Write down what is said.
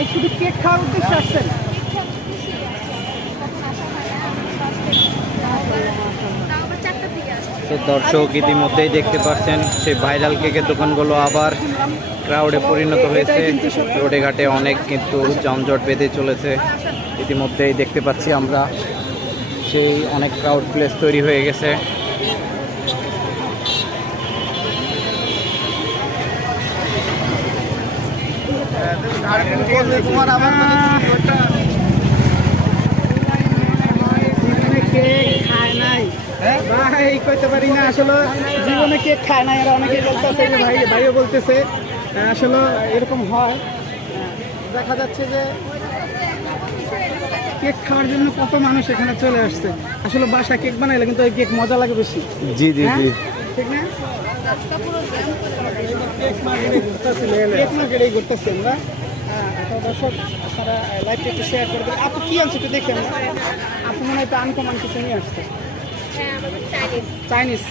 এই শুধু কেক খাওয়ার উদ্দেশ্যে আসছেন? তো দর্শক ইতিমধ্যেই দেখতে পাচ্ছেন সেই ভাইরাল কেকের দোকানগুলো আবার ক্রাউডে পরিণত হয়েছে। রোডে ঘাটে অনেক কিন্তু যানজট বেঁধে চলেছে। ইতিমধ্যেই দেখতে পাচ্ছি আমরা সেই অনেক ক্রাউড প্লেস তৈরি হয়ে গেছে। ভাই কইতে পারি না, আসলে জীবনে কেক খায় না। এরা অনেকে বলতেছে, ভাইও বলতেছে আসলে এরকম হয়। দেখা যাচ্ছে যে কেক খাওয়ার জন্য কত মানুষ এখানে চলে আসছে। আসলে বাসায় কেক বানাইলে কিন্তু ওই কেক মজা লাগে বেশি। জি জি জি, ঠিক না? কেক মার্কেটেই ঘুরতেছি আমরা। দর্শক আপনারা লাইভটা একটু শেয়ার করবেন। আপু কি আনছে একটু দেখেন। আপু মনে হয় আনকমন কিছু নিয়ে আসছে, চাইনিজ।